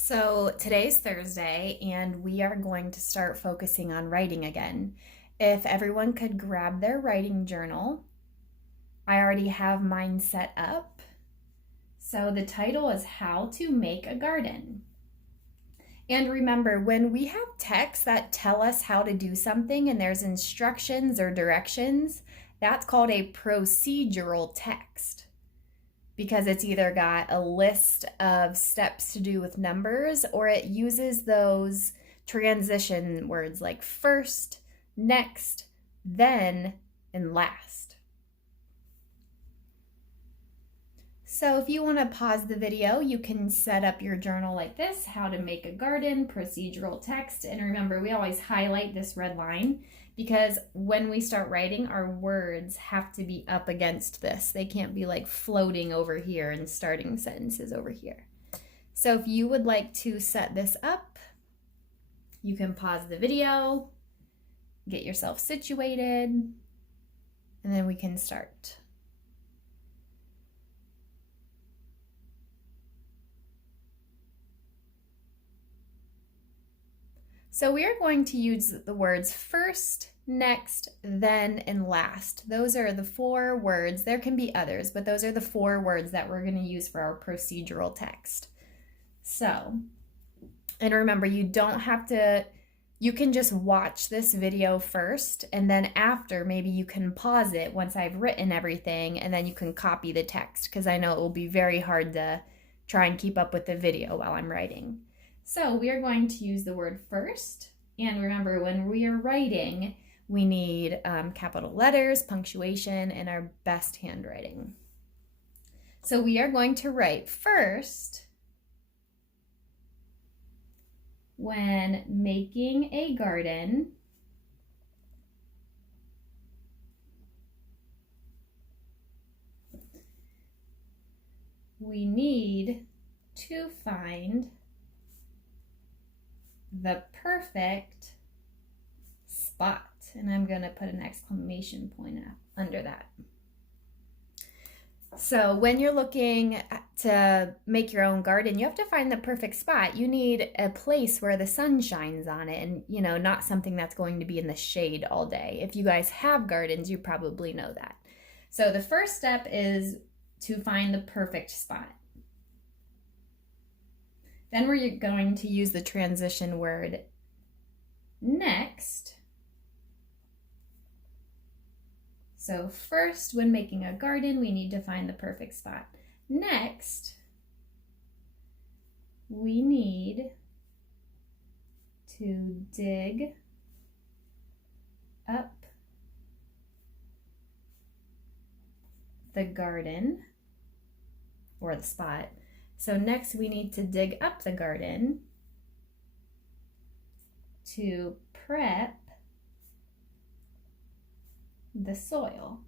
So today's Thursday, and we are going to start focusing on writing again. If everyone could grab their writing journal, I already have mine set up. So the title is How to Make a Garden. And remember, when we have texts that tell us how to do something and there's instructions or directions, that's called a procedural text because it's either got a list of steps to do with numbers or it uses those transition words like first, next, then, and last. So if you want to pause the video, you can set up your journal like this, how to make a garden, procedural text. And remember, we always highlight this red line because when we start writing, our words have to be up against this. They can't be like floating over here and starting sentences over here. So if you would like to set this up, you can pause the video, get yourself situated, and then we can start. So we are going to use the words first, next, then, and last. Those are the 4 words. There can be others, but those are the 4 words that we're going to use for our procedural text. So, and remember, you don't have to, you can just watch this video first, and then after, maybe you can pause it once I've written everything, and then you can copy the text, because I know it will be very hard to try and keep up with the video while I'm writing. So we are going to use the word first. And remember, when we are writing, we need capital letters, punctuation, and our best handwriting. So we are going to write first. When making a garden, we need to find the perfect spot. And I'm going to put an exclamation point under that. So when you're looking to make your own garden, you have to find the perfect spot. You need a place where the sun shines on it and, not something that's going to be in the shade all day. If you guys have gardens, you probably know that. So the first step is to find the perfect spot. Then we're going to use the transition word next. So first, when making a garden, we need to find the perfect spot. Next, we need to dig up the garden or the spot. So next we need to dig up the garden to prep the soil.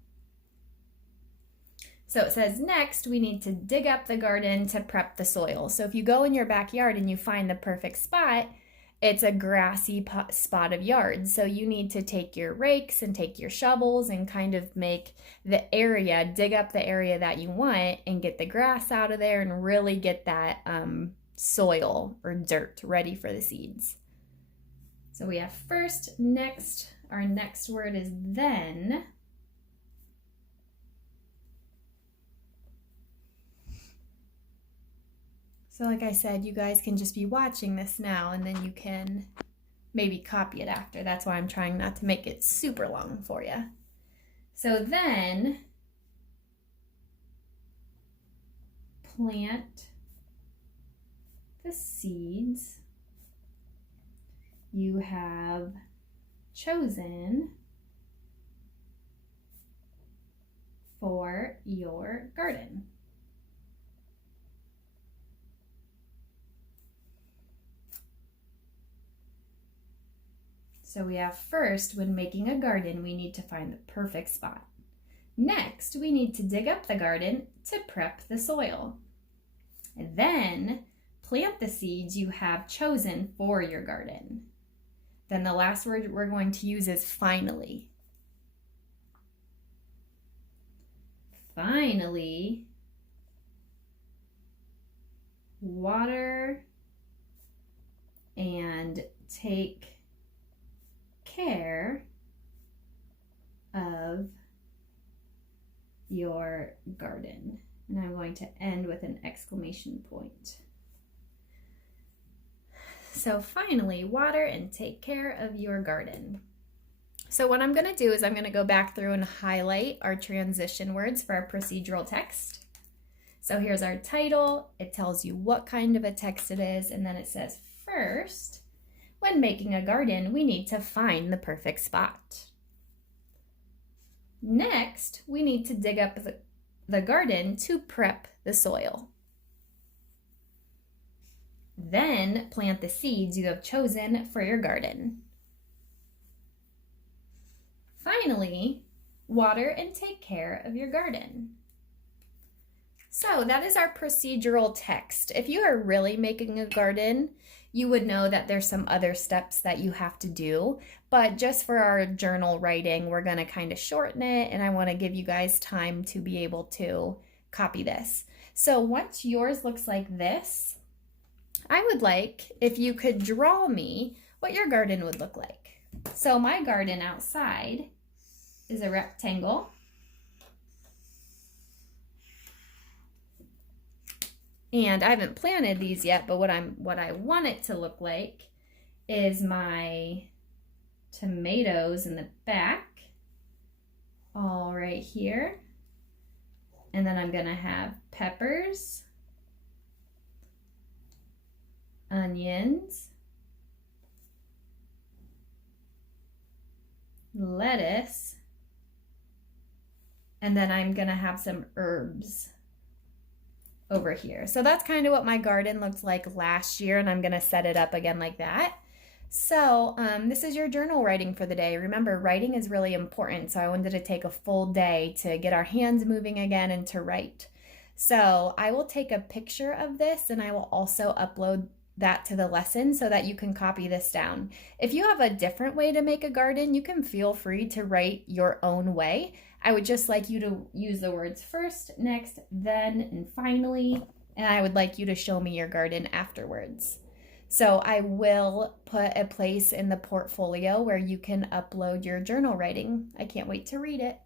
So it says next we need to dig up the garden to prep the soil. So if you go in your backyard and you find the perfect spot, it's a grassy spot of yard. So you need to take your rakes and take your shovels and kind of make the area, dig up the area that you want and get the grass out of there and really get that soil or dirt ready for the seeds. So we have first, next, our next word is then. So like I said, you guys can just be watching this now and then you can maybe copy it after. That's why I'm trying not to make it super long for you. So then, plant the seeds you have chosen for your garden. So we have first, when making a garden, we need to find the perfect spot. Next, we need to dig up the garden to prep the soil. And then, plant the seeds you have chosen for your garden. Then the last word we're going to use is finally. Finally, water take care of your garden. And I'm going to end with an exclamation point. So finally, water and take care of your garden. So what I'm going to do is I'm going to go back through and highlight our transition words for our procedural text. So here's our title. It tells you what kind of a text it is, and then it says, first, when making a garden, we need to find the perfect spot. Next, we need to dig up the garden to prep the soil. Then plant the seeds you have chosen for your garden. Finally, water and take care of your garden. So that is our procedural text. If you are really making a garden, you would know that there's some other steps that you have to do, but just for our journal writing, we're going to kind of shorten it, and I want to give you guys time to be able to copy this. So once yours looks like this, I would like if you could draw me what your garden would look like. So my garden outside is a rectangle. And I haven't planted these yet, but what I want it to look like is my tomatoes in the back, all right here. And then I'm gonna have peppers, onions, lettuce, and then I'm gonna have some herbs over here. So that's kind of what my garden looked like last year, and I'm gonna set it up again like that. So this is your journal writing for the day. Remember, writing is really important, so I wanted to take a full day to get our hands moving again and to write. So I will take a picture of this, and I will also upload that to the lesson so that you can copy this down. If you have a different way to make a garden, you can feel free to write your own way. I would just like you to use the words first, next, then, and finally, and I would like you to show me your garden afterwards. So I will put a place in the portfolio where you can upload your journal writing. I can't wait to read it.